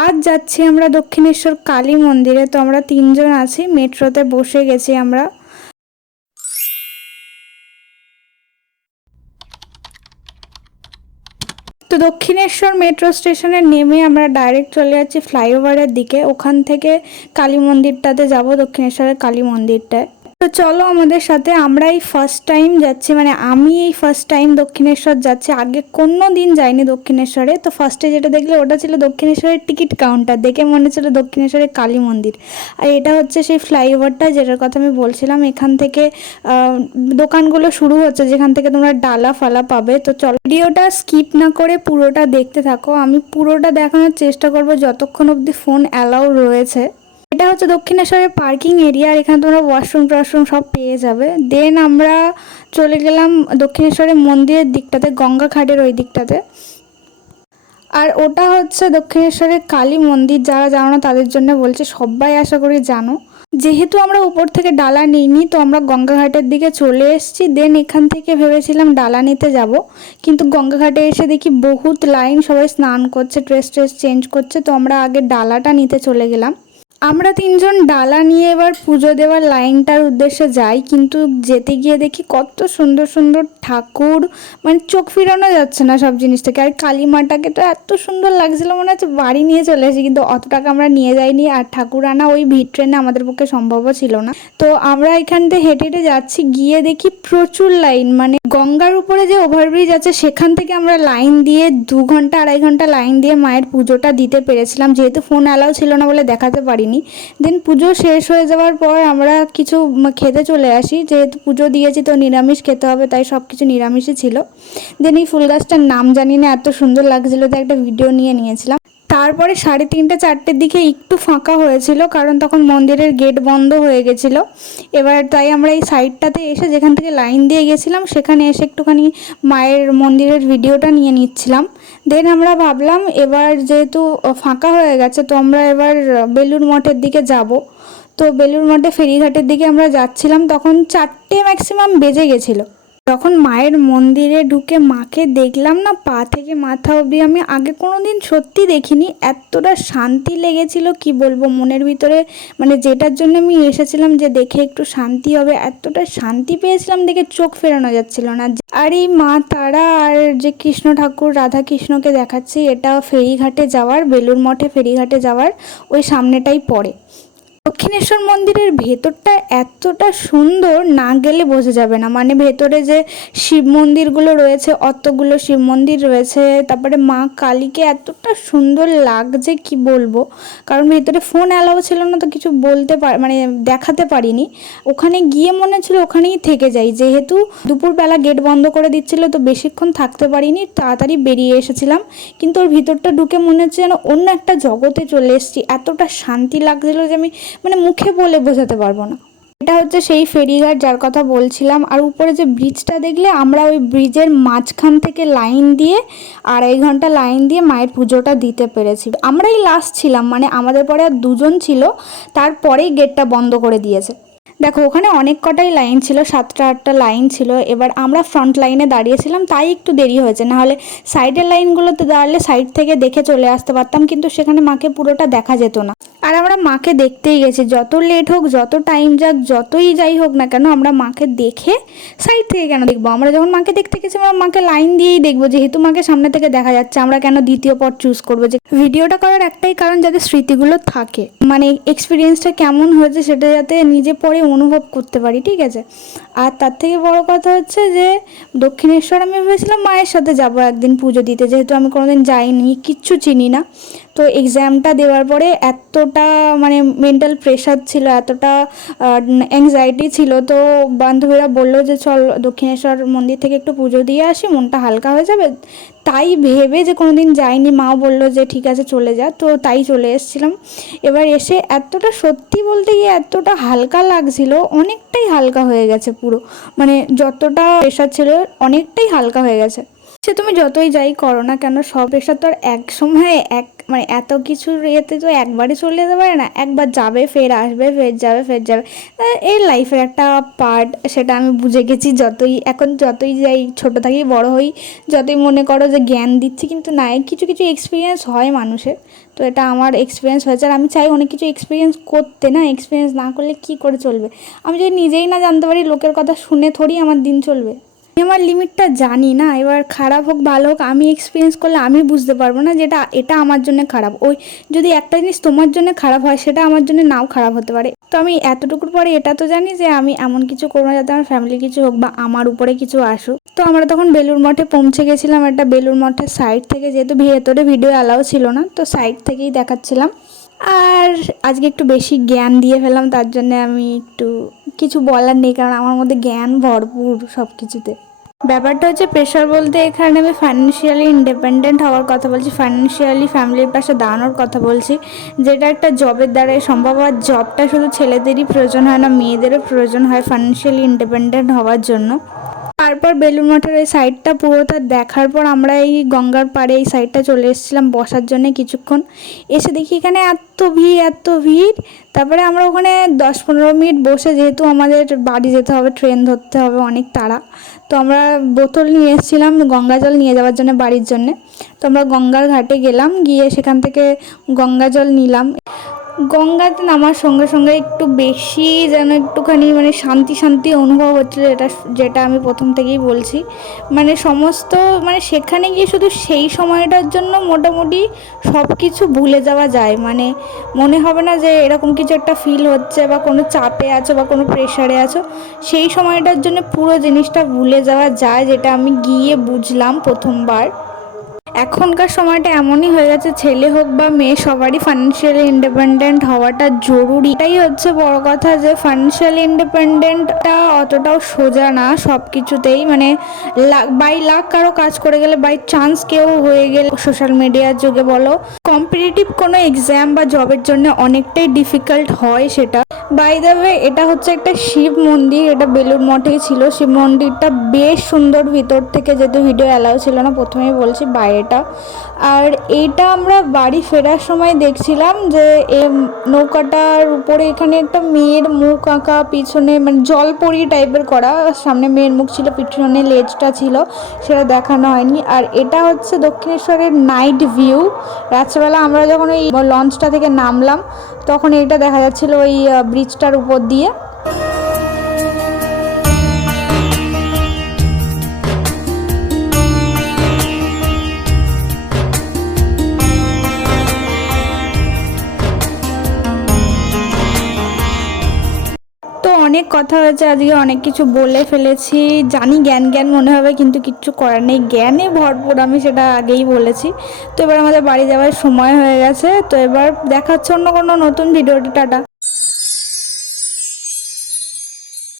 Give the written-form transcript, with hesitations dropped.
আজ যাচ্ছি আমরা দক্ষিণেশ্বর কালী মন্দিরে। তো আমরা তিনজন আছি, মেট্রোতে বসে গেছি আমরা। তো দক্ষিণেশ্বর মেট্রো স্টেশনে নেমে আমরা ডাইরেক্ট চলে যাচ্ছি ফ্লাইওভারের দিকে। ওখান থেকে কালী মন্দিরটাতে যাব, দক্ষিণেশ্বরের কালী মন্দিরটায়। তো চলো আমাদের সাথে। আমরা এই ফার্স্ট টাইম যাচ্ছি, মানে আমি এই ফার্স্ট টাইম দক্ষিণেশ্বর যাচ্ছি। আগে কোনো দিন যাইনি দক্ষিণেশ্বরে। তো ফার্স্টে যেটা দেখলে ওটা ছিল দক্ষিণেশ্বরের টিকিট কাউন্টার, দেখে মনে ছিল দক্ষিণেশ্বরের কালী মন্দির। আর এটা হচ্ছে সেই ফ্লাইওভারটা যেটার কথা আমি বলছিলাম। এখান থেকে দোকানগুলো শুরু হচ্ছে, যেখান থেকে তোমরা ডালা ফালা পাবে। তো চলো ভিডিওটা স্কিপ না করে পুরোটা দেখতে থাকো। আমি পুরোটা দেখানোর চেষ্টা করব যতক্ষণ অবধি ফোন অ্যালাউ রয়েছে। এটা হচ্ছে দক্ষিণেশ্বরের পার্কিং এরিয়া, আর এখানে তোমরা ওয়াশরুম টশরুম সব পেয়ে যাবে। দেন আমরা চলে গেলাম দক্ষিণেশ্বরের মন্দিরের দিকটাতে, গঙ্গা ঘাটের ওই দিকটাতে। আর ওটা হচ্ছে দক্ষিণেশ্বরের কালী মন্দির। যারা জানো না তাদের জন্য বলছি, সবাই আশা করি জানো। যেহেতু আমরা উপর থেকে ডালা নিইনি, তো আমরা গঙ্গাঘাটের দিকে চলে এসেছি। দেন এখান থেকে ভেবেছিলাম ডালা নিতে যাব, কিন্তু গঙ্গাঘাটে এসে দেখি বহুত লাইন, সবাই স্নান করছে, ড্রেস চেঞ্জ করছে। তো আমরা আগে ডালাটা নিতে চলে গেলাম। আমরা তিনজন ডালা নিয়ে এবার পুজো দেওয়ার লাইনটার উদ্দেশ্যে যাই, কিন্তু যেতে গিয়ে দেখি কত সুন্দর সুন্দর ঠাকুর, মানে চোখ ফিরানো যাচ্ছে না সব জিনিস থেকে। আর কালী মাটাকে তো এত সুন্দর লাগছিল, মনে হচ্ছে বাড়ি নিয়ে চলে আসি, কিন্তু অত টাকা আমরা নিয়ে যাইনি। আর ঠাকুর আনা ওই ভিড় ট্রেনে আমাদের পক্ষে সম্ভবও ছিল না। তো আমরা এখান থেকে হেঁটে হেঁটে যাচ্ছি, গিয়ে দেখি প্রচুর লাইন। মানে গঙ্গার উপরে যে ওভারব্রিজ আছে সেখান থেকে আমরা লাইন দিয়ে 2 ঘন্টা 2.5 ঘন্টা লাইন দিয়ে মায়ের পুজোটা দিতে পেরেছিলাম, যেহেতু ফোন অ্যালাউ ছিল না বলে দেখাতে পারিনি। দেন পুজো শেষ হয়ে যাওয়ার পর আমরা কিছু খেতে চলে আসি, যেহেতু পুজো দিয়েছি তো নিরামিষ খেতে হবে, তাই সব কিছু নিরামিষই ছিল। দেন এই ফুল গাছটার নাম জানি না, এত সুন্দর লাগছিল তো একটা ভিডিও নিয়ে নিয়েছিলাম। তারপরে 3:30 4টের দিকে একটু ফাঁকা হয়েছিল, কারণ তখন মন্দিরের গেট বন্ধ হয়ে গেছিলো। এবার তাই আমরা এই সাইডটাতে এসে, যেখান থেকে লাইন দিয়ে গেছিলাম সেখানে এসে একটুখানি মায়ের মন্দিরের ভিডিওটা নিয়ে নিচ্ছিলাম। দেন আমরা ভাবলাম এবার যেহেতু ফাঁকা হয়ে গেছে, তো আমরা এবার বেলুড় মঠের দিকে যাব। তো বেলুড় মঠে ফেরিঘাটের দিকে আমরা যাচ্ছিলাম, তখন 4টে ম্যাক্সিমাম বেজে গেছিলো। যখন মায়ের মন্দিরে ঢুকে মাকে দেখলাম না, পা থেকে মাথা অবধি আমি আগে কোনো দিন সত্যি দেখিনি। এতটা শান্তি লেগেছিল কি বলবো মনের ভিতরে, মানে যেটার জন্য আমি এসেছিলাম, যে দেখে একটু শান্তি হবে, এতটা শান্তি পেয়েছিলাম দেখে চোখ ফেরানো যাচ্ছিল না। আর এই মা তারা আর যে কৃষ্ণ ঠাকুর রাধা কৃষ্ণকে দেখাচ্ছি, এটা ফেরিঘাটে যাওয়ার, বেলুড় মঠে ফেরিঘাটে যাওয়ার ওই সামনেটাই পড়ে। দক্ষিণেশ্বর মন্দিরের ভেতরটা এতটা সুন্দর, না গেলে বোঝা যাবে না। মানে ভেতরে যে শিব মন্দিরগুলো রয়েছে, অতগুলো শিব মন্দির রয়েছে, তারপরে মা কালীকে এতটা সুন্দর লাগছে কি বলবো। কারণ ভেতরে ফোন অ্যালাউ ছিল না, তো কিছু মানে দেখাতে পারিনি। ওখানে গিয়ে মনে ছিল ওখানেই থেকে যাই, যেহেতু দুপুরবেলা গেট বন্ধ করে দিচ্ছিল, তো বেশিক্ষণ থাকতে পারিনি, তাড়াতাড়ি বেরিয়ে এসেছিলাম। কিন্তু ওর ভিতরটা ঢুকে মনে হচ্ছে যেন অন্য একটা জগতে চলে এসেছি। এতটা শান্তি লাগছিল যে আমি মানে মুখে বলে বোঝাতে পারবো না। এটা হচ্ছে সেই ফেরিঘাট যার কথা বলছিলাম। আর উপরে যে ব্রিজটা দেখলে, আমরা ওই ব্রিজের মাঝখান থেকে লাইন দিয়ে 2.5 ঘন্টা লাইন দিয়ে মায়ের পুজোটা দিতে পেরেছি। আমরাই লাস্ট ছিলাম, মানে আমাদের পরে আর 2জন ছিল, তারপরেই গেটটা বন্ধ করে দিয়েছে। দেখো ওখানে অনেক কটাই লাইন ছিল, 7টা 8টা লাইন ছিল। এবার আমরা ফ্রন্ট লাইনে দাঁড়িয়েছিলাম, তাই একটু দেরি হয়েছে। নাহলে সাইডের লাইনগুলোতে দাঁড়ালে সাইড থেকে দেখে চলে আসতে পারতাম, কিন্তু সেখানে মাকে পুরোটা দেখা যেত না। আর আমরা মাকে দেখতেই গেছি, যত লেট হোক, যত টাইম যাক, যতই যাই হোক না কেন, আমরা মাকে দেখে সাইড থেকে কেন দেখবো। আমরা যখন মাকে দেখতে গেছি, আমরা মাকে লাইন দিয়েই দেখবো, যেহেতু মাকে সামনে থেকে দেখা যাচ্ছে। আমরা কেন দ্বিতীয় পথ চুজ করবো? যে ভিডিওটা করার একটাই কারণ, যাতে স্মৃতিগুলো থাকে, মানে এক্সপিরিয়েন্সটা কেমন হয়েছে সেটা যাতে নিজে পরে অনুভব করতে পারি, ঠিক আছে। আর তার থেকে বড় কথা হচ্ছে যে দক্ষিণেশ্বর আমি ভেবেছিলাম মায়ের সাথে যাব একদিন পুজো দিতে, যেহেতু আমি কোনোদিন যাইনি, কিচ্ছু চিনি না। তো এক্সামটা দেওয়ার পরে এতটা মানে মেন্টাল প্রেশার ছিল, এতটা অ্যাংজাইটি ছিল, তো বান্ধবীরা বললো যে চল দক্ষিণেশ্বর মন্দির থেকে একটু পুজো দিয়ে আসি, মনটা হালকা হয়ে যাবে। তাই ভেবে, যে কোনোদিন যাইনি, মাও বললো যে ঠিক আছে চলে যা, তো তাই চলে এসেছিলাম। এবার এসে এতটা, সত্যি বলতে গিয়ে এতটা হালকা লাগছিল, অনেকটাই হালকা হয়ে গেছে পুরো, মানে যতটা প্রেশার ছিল অনেকটাই হালকা হয়ে গেছে। সে তুমি যতই যাই করো না কেন, সব প্রেশার তো আর এক সময় মানে এত কিছুর ইয়েতে তো একবারে চলে যেতে পারে না। একবার যাবে, ফের আসবে, ফের যাবে, ফের যাবে। এই লাইফের একটা পার্ট, সেটা আমি বুঝে গেছি। যতই যাই, ছোট থাকি বড় হই, যতই মনে করো যে জ্ঞান দিচ্ছি, কিন্তু না, কিছু কিছু এক্সপিরিয়েন্স হয় মানুষের। তো এটা আমার এক্সপিরিয়েন্স হয়েছে, আর আমি চাই অনেক কিছু এক্সপিরিয়েন্স করতে। না, এক্সপিরিয়েন্স না করলে কি করে চলবে? আমি যদি নিজেই না জানতে পারি, লোকের কথা শুনে থোড়ি আমার দিন চলবে। আমি আমার লিমিটটা জানি না। এবার খারাপ হোক ভালো হোক, আমি এক্সপিরিয়েন্স করলে আমি বুঝতে পারবো না যেটা এটা আমার জন্য খারাপ। ওই যদি একটা জিনিস তোমার জন্য খারাপ হয়, সেটা আমার জন্য নাও খারাপ হতে পারে। তো আমি এতটুকুর পরে এটা তো জানি যে আমি এমন কিছু করবো না যাতে আমার ফ্যামিলি কিছু হোক বা আমার উপরে কিছু আসুক। তো আমরা তখন বেলুড় মঠে পৌঁছে গেছিলাম। একটা বেলুড় মঠের সাইড থেকে, যেহেতু ভেতরে ভিডিও অ্যালাউ ছিল না, তো সাইড থেকেই দেখাচ্ছিলাম। আর আজকে একটু বেশি জ্ঞান দিয়ে ফেললাম, তার জন্য আমি একটু কিছু বলার নেই, কারণ আমার মধ্যে জ্ঞান ভরপুর সব কিছুতে। ব্যাপারটা হচ্ছে, প্রেশার বলতে এখানে আমি ফাইন্যান্সিয়ালি ইন্ডিপেন্ডেন্ট হওয়ার কথা বলছি, ফাইন্যান্সিয়ালি ফ্যামিলির পাশে দাঁড়ানোর কথা বলছি, যেটা একটা জবের দ্বারাই সম্ভব। আর জবটা শুধু ছেলেদেরই প্রয়োজন হয় না, মেয়েদেরও প্রয়োজন হয় ফাইন্যান্সিয়ালি ইন্ডিপেন্ডেন্ট হওয়ার জন্য। তারপর বেলুড় মঠের এই সাইডটা পুরোটা দেখার পর আমরা এই গঙ্গার পাড়ে এই সাইডটা চলে এসেছিলাম বসার জন্য কিছুক্ষণ। এসে দেখি এখানে এত ভিড়, এত ভিড়। তারপরে আমরা ওখানে 10-15 মিনিট বসে, যেহেতু আমাদের বাড়ি যেতে হবে, ট্রেন ধরতে হবে, অনেক তাড়া। তো আমরা বোতল নিয়ে এসেছিলাম গঙ্গা জল নিয়ে যাওয়ার জন্য বাড়ির জন্যে। তো আমরা গঙ্গার ঘাটে গেলাম, গিয়ে সেখান থেকে গঙ্গা জল নিলাম। গঙ্গাতে নামার সঙ্গে সঙ্গে একটু বেশি যেন একটুখানি মানে শান্তি শান্তি অনুভব হচ্ছিলো, যেটা আমি প্রথম থেকেই বলছি। মানে সমস্ত মানে সেখানে গিয়ে শুধু সেই সময়টার জন্য মোটামুটি সব কিছু ভুলে যাওয়া যায়। মানে মনে হবে না যে এরকম কিছু একটা ফিল হচ্ছে বা কোনো চাপে আছো বা কোনো প্রেশারে আছো। সেই সময়টার জন্য পুরো জিনিসটা ভুলে যাওয়া যায়, যেটা আমি গিয়ে বুঝলাম প্রথমবার। এখনকার সময়টা এমনই হয়ে গেছে, ছেলে হোক বা মেয়ে, সবারই ফাইন্যান্সিয়ালি ইন্ডিপেন্ডেন্ট হওয়াটা জরুরি। এটাই হচ্ছে বড় কথা, যে ফাইন্যান্সিয়ালি ইন্ডিপেন্ডেন্টটা অতটাও সোজা না সব কিছুতেই। মানে বাই লাখ কারো কাজ করে গেলে, বাই চান্স কেউ হয়ে গেলে, সোশ্যাল মিডিয়ার যুগে বলো, কম্পিটিটিভ কোনো এক্সাম বা জবের জন্য অনেকটাই ডিফিকাল্ট হয় সেটা। বাই দ্য ওয়ে, এটা হচ্ছে একটা শিব মন্দির, এটা বেলুড় মঠেই ছিল। শিব মন্দিরটা বেশ সুন্দর ভিতর থেকে, যেহেতু ভিডিও অ্যালাউ ছিল না প্রথমেই বলছি, বাইরেটা। আর এইটা আমরা বাড়ি ফেরার সময় দেখছিলাম যে নৌকাটার উপরে এখানে একটা মেয়ের মুখ আঁকা, পিছনে মানে জলপরি টাইপের করা, সামনে মেয়ের মুখ ছিল, পিছনে লেজটা ছিল, সেটা দেখানো হয়নি। আর এটা হচ্ছে দক্ষিণেশ্বরের নাইট ভিউ। রাত্রেবেলা আমরা যখন ওই লঞ্চটা থেকে নামলাম, তখন এইটা দেখা যাচ্ছিল ওই ব্রিজটার উপর দিয়ে। তো অনেক কথা হয়েছে আজকে, অনেক কিছু বলে ফেলেছি, জানি জ্ঞান জ্ঞান মনে হবে, কিন্তু কিচ্ছু করার নেই, জ্ঞানে ভরপুর, আমি সেটা আগেই বলেছি। তো এবার আমাদের বাড়ি যাওয়ার সময় হয়ে গেছে। তো এবার দেখা হচ্ছে অন্য কোনো নতুন ভিডিওটি। টাটা।